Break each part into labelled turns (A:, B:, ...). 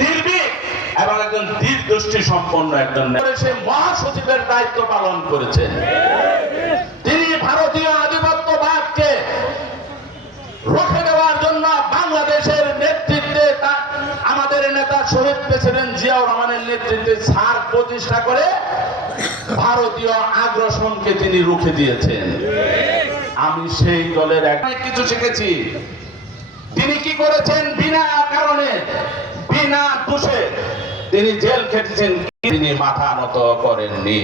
A: নির্ভীক এবং একজন দৃষ্টি সম্পন্ন একজন। সে মহাসচিবের দায়িত্ব পালন করেছেন। তিনি ভারতীয় আধিপত্যবাদকে রুখে দেওয়ার জন্য বাংলাদেশের নেতৃত্বে আমাদের নেতা শহীদ প্রেসিডেন্ট জিয়াউর রহমানের নেতৃত্বে সার প্রতিষ্ঠা করে ভারতীয় আগ্রাসনকে তিনি রুখে দিয়েছেন। আমি সেই দলের এক কিছু শিখেছি। তিনি কি করেছেন? বিনা কারণে তিনি জেল খেটেছেন, তিনি মাথা করেননি।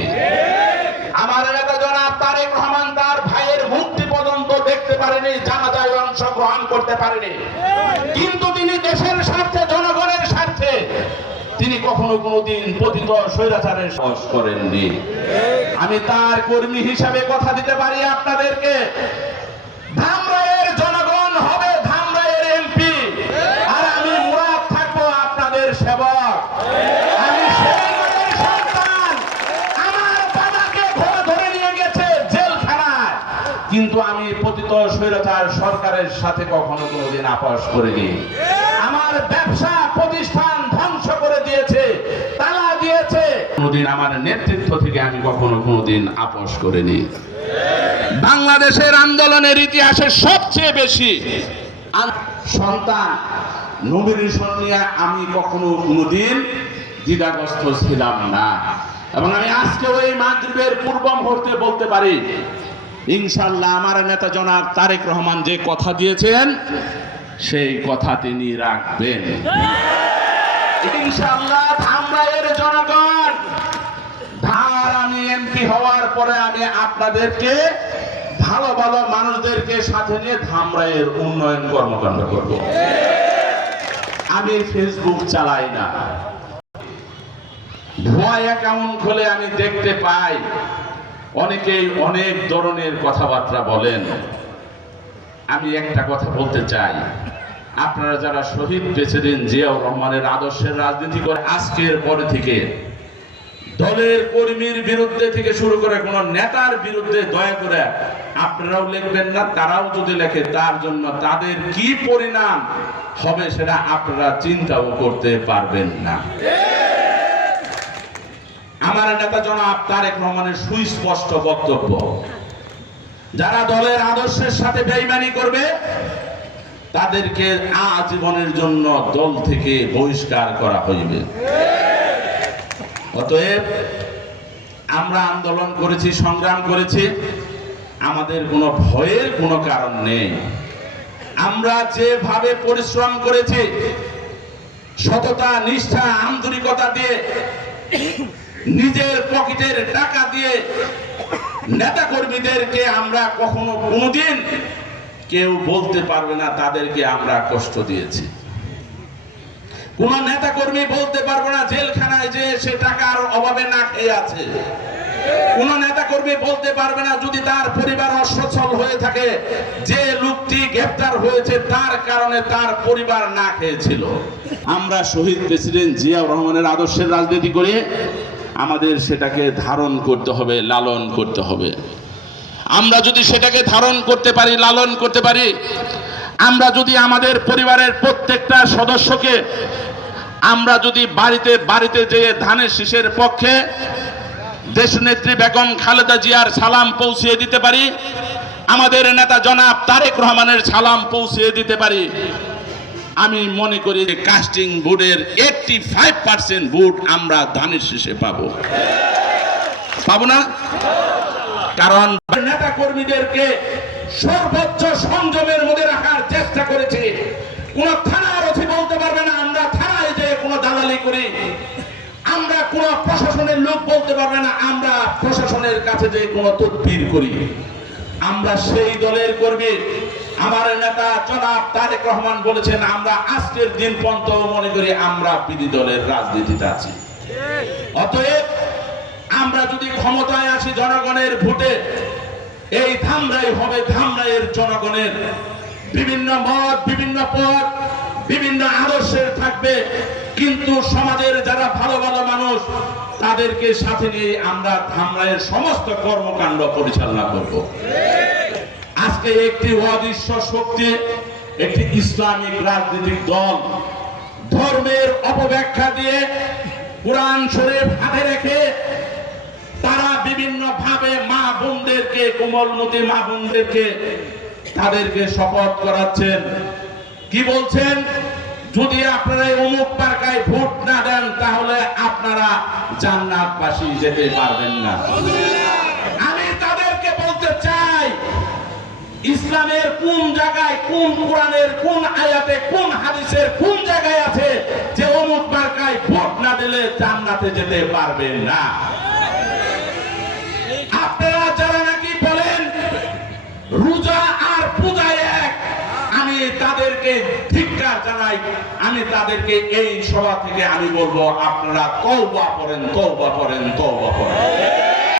A: আমার নেতা জনাব তারেক রহমান তার ভাইয়ের মুক্তি পর্যন্ত দেখতে পারেনি, জানাজায় অংশগ্রহণ করতে পারেনি। কিন্তু তিনি দেশের স্বার্থে, জনগণের স্বার্থে তিনি কখনো কোনোদিন পতিত স্বৈরাচারের সাহস করেননি। আমি তার কর্মী হিসাবে কথা দিতে পারি আপনাদেরকে ধামরাইয়ের জনগণ হবে ধামরাইয়ের এমপি আর আমি মুরাদ থাকব আপনাদের সেবক আমি সেই ঘরের সন্তান আমার বাবাকে ঘোড়া ধরে নিয়ে গেছে জেলখানায় কিন্তু আমি পতিত স্বৈরাচার সরকারের সাথে কখনো কোনোদিন আপোষ করিনি। আমার ব্যবসা প্রতিষ্ঠান ধ্বংস করে দিয়েছে, তালা দিয়েছে। কোনোদিন আমার নেতৃত্ব থেকে আমি কখনো কোনোদিন আপোষ করিনি। বাংলাদেশের আন্দোলনের ইতিহাসে সবচেয়ে বেশি সন্তান নমিনেশন নিয়ে আমি কখনো কোনোদিন দ্বিধাগ্রস্ত ছিলাম না। এবং আমি আজকে ওই মাগরিবের পূর্ব মুহূর্তে বলতে পারি ইনশাল্লাহ আমার নেতা জনাব তারেক রহমান যে কথা দিয়েছেন, সেই কথা তিনি রাখবেন। ইনশাল্লাহ ধামরাইয়ের জনগণ। ধার আমি এমপি হওয়ার পরে আমি আপনাদেরকে, ভালো ভালো মানুষদেরকে সাথে নিয়ে ধামরাইয়ের উন্নয়ন কর্মকাণ্ড করব। আমি ফেসবুক চালাই না। ভুয়া অ্যাকাউন্ট খুলে আমি দেখতে পাই। অনেকেই অনেক ধরনের কথাবার্তা বলেন। আমি একটা কথা বলতে চাই। আপনারা যারা শহীদ প্রেসিডেন্ট জিয়াউর রহমানের আদর্শের রাজনীতি করে আজকের পরে থেকে দলের কর্মীর বিরুদ্ধে থেকে শুরু করে কোন নেতার বিরুদ্ধে দয়া করে আপনারাও লিখবেন না, তারাও যদি লেখে, তার জন্য তাদের কি পরিণাম হবে সেটা আপনারা চিন্তাও করতে পারবেন না। আমার নেতা জনাব তারেক রহমানের সুস্পষ্ট বক্তব্য। যারা দলের আদর্শের সাথে বেইমানি করবে, তাদেরকে আজীবনের জন্য দল থেকে বহিষ্কার করা হইবে। অতএব, আমরা আন্দোলন করেছি, সংগ্রাম করেছি, আমাদের কোনো ভয়ের কোনো কারণ নেই। আমরা যেভাবে পরিশ্রম করেছি, সততা, নিষ্ঠা, আন্তরিকতা দিয়ে নিজের পকেটের টাকা দিয়ে নেতা কর্মীদেরকে আমরা কখনো কোনোদিন কেউ বলতে পারবে না, তাদেরকে আমরা কষ্ট দিয়েছি। কোন নেতা কর্মী বলতে পারব না, জেলখানায় যে সে টাকার অভাবে না খেয়ে আছে। কোন নেতা কর্মী বলতে পারবে না, যদি তার পরিবার অসচ্ছল হয়ে থাকে, যে লোকটি গ্রেপ্তার হয়েছে, তার কারণে তার পরিবার না খেয়েছিল। আমরা শহীদ প্রেসিডেন্ট জিয়াউর রহমানের আদর্শের রাজনীতি করে আমাদের সেটাকে ধারণ করতে হবে, লালন করতে হবে। আমরা যদি সেটাকে ধারণ করতে পারি, লালন করতে পারি, আমরা যদি আমাদের পরিবারের প্রত্যেকটা সদস্যকে, আমরা যদি বাড়িতে বাড়িতে যেয়ে ধানের শীষের পক্ষে দেশনেত্রী বেগম খালেদা জিয়ার সালাম পৌঁছিয়ে দিতে পারি, আমাদের নেতা জনাব তারেক রহমানের সালাম পৌঁছিয়ে দিতে পারি। আমি মনে করি যে কাস্টিং ভোটের এইটটি ফাইভ পার্সেন্ট ভোট আমরা ধানের শেষে পাবো। পাবো না? কারণ নেতা কর্মীদেরকে সর্বোচ্চ সংযমের মধ্যে রাখার চেষ্টা করেছে। কোন থানার অথি বলতে পারবে না, আমরা থানায় যে কোনো দালালি করি। আমরা কোন প্রশাসনের লোক বলতে পারবে না, আমরা প্রশাসনের কাছে যে কোনো তদবির করি। আমরা সেই দলের কর্মী। আমার নেতা জনাব তারেক রহমান বলেছেন, আমরা আজকের দিন পর্যন্ত মনে করি আমরা বিধি দলের রাজনীতিতে আছি। অতএব আমরা যদি ক্ষমতায় আসি জনগণের ভোটে, এই ধামরাই হবে ধামরাইয়ের জনগণের। বিভিন্ন মত, বিভিন্ন পথ, বিভিন্ন আদর্শের থাকবে। কিন্তু সমাজের যারা ভালো ভালো মানুষ, তাদেরকে সাথে নিয়ে আমরা ধামরাইয়ের সমস্ত কর্মকাণ্ড পরিচালনা করব। আজকে একটি অদৃশ্য শক্তি, একটি ইসলামিক রাজনৈতিক দল ধর্মের অপব্যাখ্যা দিয়ে কোরআন শরীফ হাতে রেখে তারা বিভিন্ন ভাবে মা বোনদেরকে কোমলমতি মা বোনদেরকে তাদেরকে শপথ করাচ্ছেন। কি বলছেন? যদি আপনারা অমুক পার্কায় ভোট না দেন, তাহলে আপনারা জান্নাতবাসী যেতে পারবেন না। ইসলামের কোন জায়গায়, কোন কোরআনের, কোন আয়াতে, কোন হাদিসের কোন জায়গায় আছে যে অমুক মার্কায় ভোট না দিলে জান্নাতে যেতে পারবে না? আপনারা যারা নাকি বলেন, রোজা আর এক, আমি তাদেরকে ধিক্কার জানাই, আমি তাদেরকে এই সভা থেকে আমি বলব, আপনারা তওবা করেন তওবা করেন তওবা করেন।